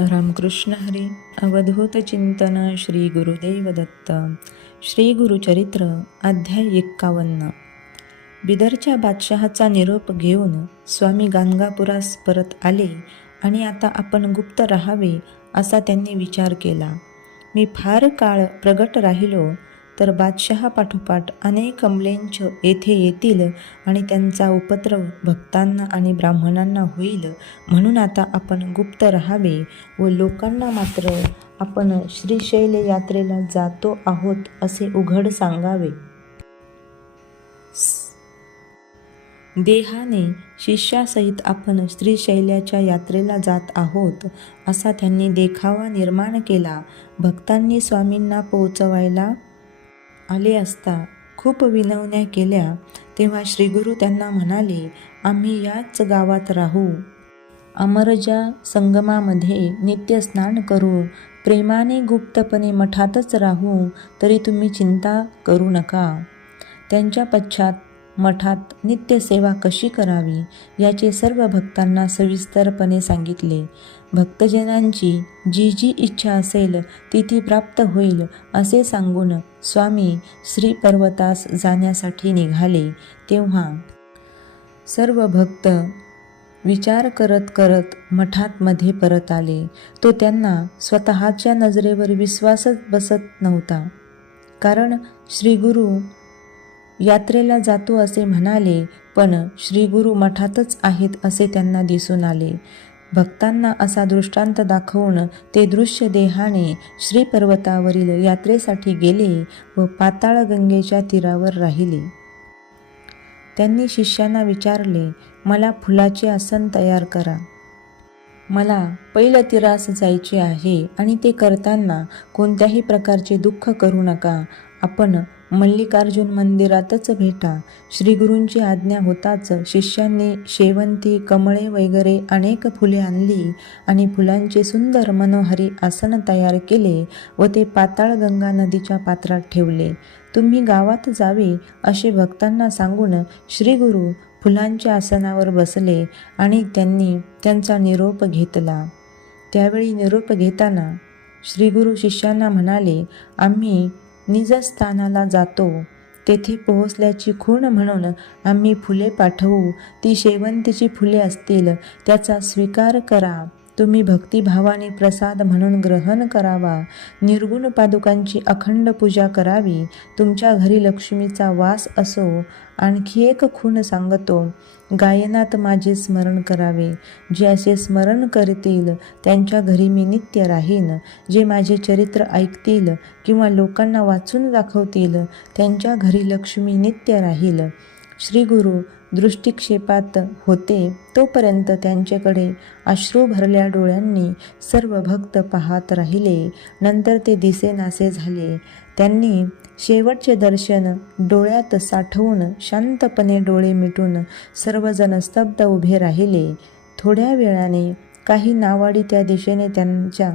रामकृष्ण हरी अवधूत चिंतन श्री गुरुदेव दत्त श्री गुरुचरित्र अध्याय एक्कावन्न. बिदरच्या बादशहाचा निरोप घेऊन स्वामी गाणगापुरास परत आले आणि आता आपण गुप्त राहावे असा त्यांनी विचार केला. मी फार काळ प्रगट राहिलो तर बादशहापाठोपाठ अनेक कमलेंच येथे येतील आणि त्यांचा उपद्रव भक्तांना आणि ब्राह्मणांना होईल. म्हणून आता आपण गुप्त राहावे व लोकांना मात्र आपण श्रीशैल यात्रेला जातो आहोत असे उघड सांगावे. देहाने शिष्यासहित आपण श्रीशैल्याच्या यात्रेला जात आहोत असा त्यांनी देखावा निर्माण केला. भक्तांनी स्वामींना पोहोचवायला आले असता खूप विनवण्या केल्या तेव्हा श्रीगुरु त्यांना म्हणाले आम्ही याच गावात राहू. अमरजा संगमामध्ये नित्य स्नान करू. प्रेमाने गुप्तपणे मठातच राहू तरी तुम्ही चिंता करू नका. त्यांच्या पश्चात मठात नित्यसेवा कशी करावी याचे सर्व भक्तांना सविस्तरपणे सांगितले. भक्तजनांची जी जी इच्छा असेल ती ती प्राप्त होईल असे सांगून स्वामी श्री पर्वतास जाण्यासाठी निघाले. तेव्हा सर्व भक्त विचार करत करत मठात मध्ये परत आले. तो त्यांना स्वतःच्या नजरेवर विश्वासच बसत नव्हता. कारण श्रीगुरू यात्रेला जातो असे म्हणाले पण श्रीगुरु मठातच आहेत असे त्यांना दिसून आले. भक्तांना असा दृष्टांत दाखवून ते दृश्य देहाने श्रीपर्वतावरील यात्रेसाठी गेले व पाताळगंगेच्या तीरावर राहिले. त्यांनी शिष्यांना विचारले मला फुलाचे आसन तयार करा. मला पहिलं तिरास जायचे आहे आणि ते करताना कोणत्याही प्रकारचे दुःख करू नका. आपण मल्लिकार्जुन मंदिरातच भेटा. श्रीगुरूंची आज्ञा होताच शिष्यांनी शेवंती कमळे वगैरे अनेक फुले आणली आणि फुलांचे सुंदर मनोहरी आसन तयार केले व ते पाताळगंगा नदीच्या पात्रात ठेवले. तुम्ही गावात जावे असे भक्तांना सांगून श्रीगुरू फुलांच्या आसनावर बसले आणि त्यांनी त्यांचा निरोप घेतला. त्यावेळी निरोप घेताना श्रीगुरू शिष्यांना म्हणाले आम्ही निजस्थानाला जातो. तेथे पोहोचल्याची खूण म्हणून आम्ही फुले पाठवू. ती शेवंतीची फुले असतील त्याचा स्वीकार करा. तुम्ही भक्तिभावाने प्रसाद म्हणून ग्रहण करावा. निर्गुण पादुकांची अखंड पूजा करावी. तुमच्या घरी लक्ष्मीचा वास असो आणखी एक खूण सांगतो. गायनात माझे स्मरण करावे. जे असे स्मरण करतील त्यांच्या घरी मी नित्य राहीन. जे माझे चरित्र ऐकतील किंवा लोकांना वाचून दाखवतील त्यांच्या घरी लक्ष्मी नित्य राहील. श्री गुरु दृष्टिक्षेपात होते तोपर्यंत त्यांच्याकडे अश्रू भरल्या डोळ्यांनी सर्व भक्त पाहत राहिले. नंतर ते दिसेनासे झाले. त्यांनी शेवटचे दर्शन डोळ्यात साठवून शांतपणे डोळे मिटून सर्वजण स्तब्ध उभे राहिले. थोड्या वेळाने काही नावाडी त्या दिशेने त्यांच्या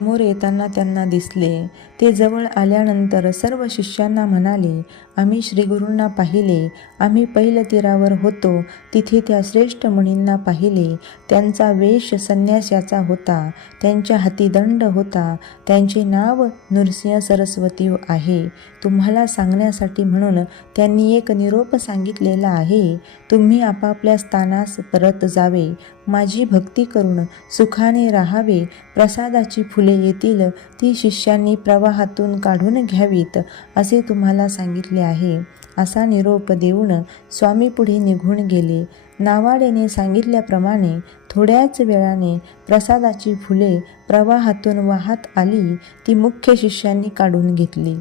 समोर येताना त्यांना दिसले. ते जवळ आल्यानंतर सर्व शिष्यांना म्हणाले आम्ही श्रीगुरूंना पाहिले. आम्ही पैल तीरावर होतो. तिथे त्या श्रेष्ठ मुनींना पाहिले. त्यांचा वेश संन्यासाचा होता. त्यांच्या हाती दंड होता. त्यांचे नाव नृसिंह सरस्वती आहे. तुम्हाला सांगण्यासाठी म्हणून त्यांनी एक निरोप सांगितलेला आहे. तुम्ही आपापल्या स्थानास परत जावे. माझी भक्ती करून सुखाने राहावे. प्रसादाची फुले येतील. ती शिष्यांनी प्रवाहातून काढून घ्यावीत असे तुम्हाला सांगितले आहे. असा निरोप देऊन स्वामी पुढे निघून गेले. नावाडेने सांगितल्याप्रमाणे थोड्याच वेळाने प्रसादाची फुले प्रवाहातून वाहत आली ती मुख्य शिष्यांनी काढून घेतली.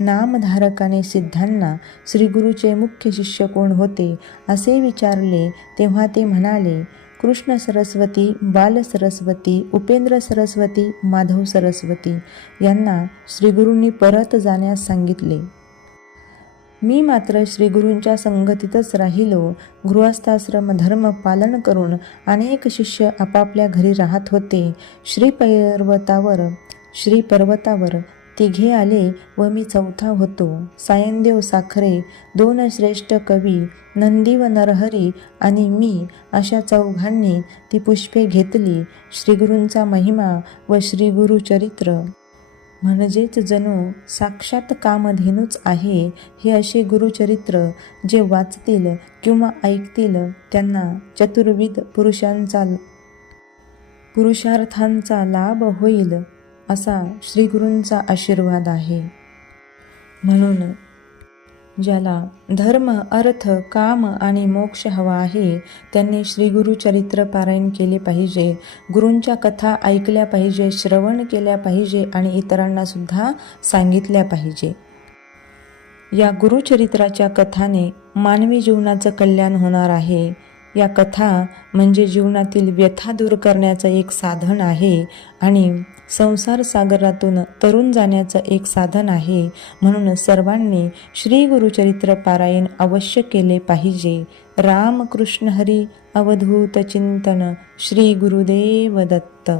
नामधारकाने सिद्धांना श्रीगुरूचे मुख्य शिष्य कोण होते? असे विचारले तेव्हा ते म्हणाले कृष्ण सरस्वती बाल सरस्वती उपेंद्र सरस्वती माधव सरस्वती यांना श्रीगुरूंनी परत जाण्यास सांगितले. मी मात्र श्रीगुरूंच्या संगतीतच राहिलो गृहस्थाश्रम धर्म पालन करून अनेक शिष्य आपापल्या घरी राहत होते. श्री पर्वतावर श्री पर्वतावर तिघे आले व मी चौथा होतो. सायनदेव साखरे दोन श्रेष्ठ कवी नंदी व नरहरी आणि मी अशा चौघांनी ती पुष्पे घेतली श्रीगुरूंचा महिमा व श्रीगुरुचरित्र म्हणजेच जणू साक्षात कामधेनूच आहे हे असे गुरुचरित्र जे वाचतील किंवा ऐकतील त्यांना चतुर्विध पुरुषांचा पुरुषार्थांचा लाभ होईल. असा श्रीगुरूंचा आशीर्वाद आहे. म्हणून ज्याला धर्म अर्थ काम आणि मोक्ष हवा आहे त्यांनी श्री गुरुचरित्र पारायण केले पाहिजे गुरूंच्या कथा ऐकल्या पाहिजे श्रवण केल्या पाहिजे आणि इतरांनासुद्धा सांगितल्या पाहिजे. या गुरुचरित्राच्या कथाने मानवी जीवनाचं कल्याण होणार आहे. या कथा म्हणजे जीवनातील व्यथा दूर करण्याचं एक साधन आहे आणि संसार सागरातून तरुण जाण्याचं एक साधन आहे. म्हणून सर्वांनी श्री गुरुचरित्र पारायण अवश्य केले पाहिजे. रामकृष्ण हरी अवधूत चिंतन श्री गुरुदेव दत्त.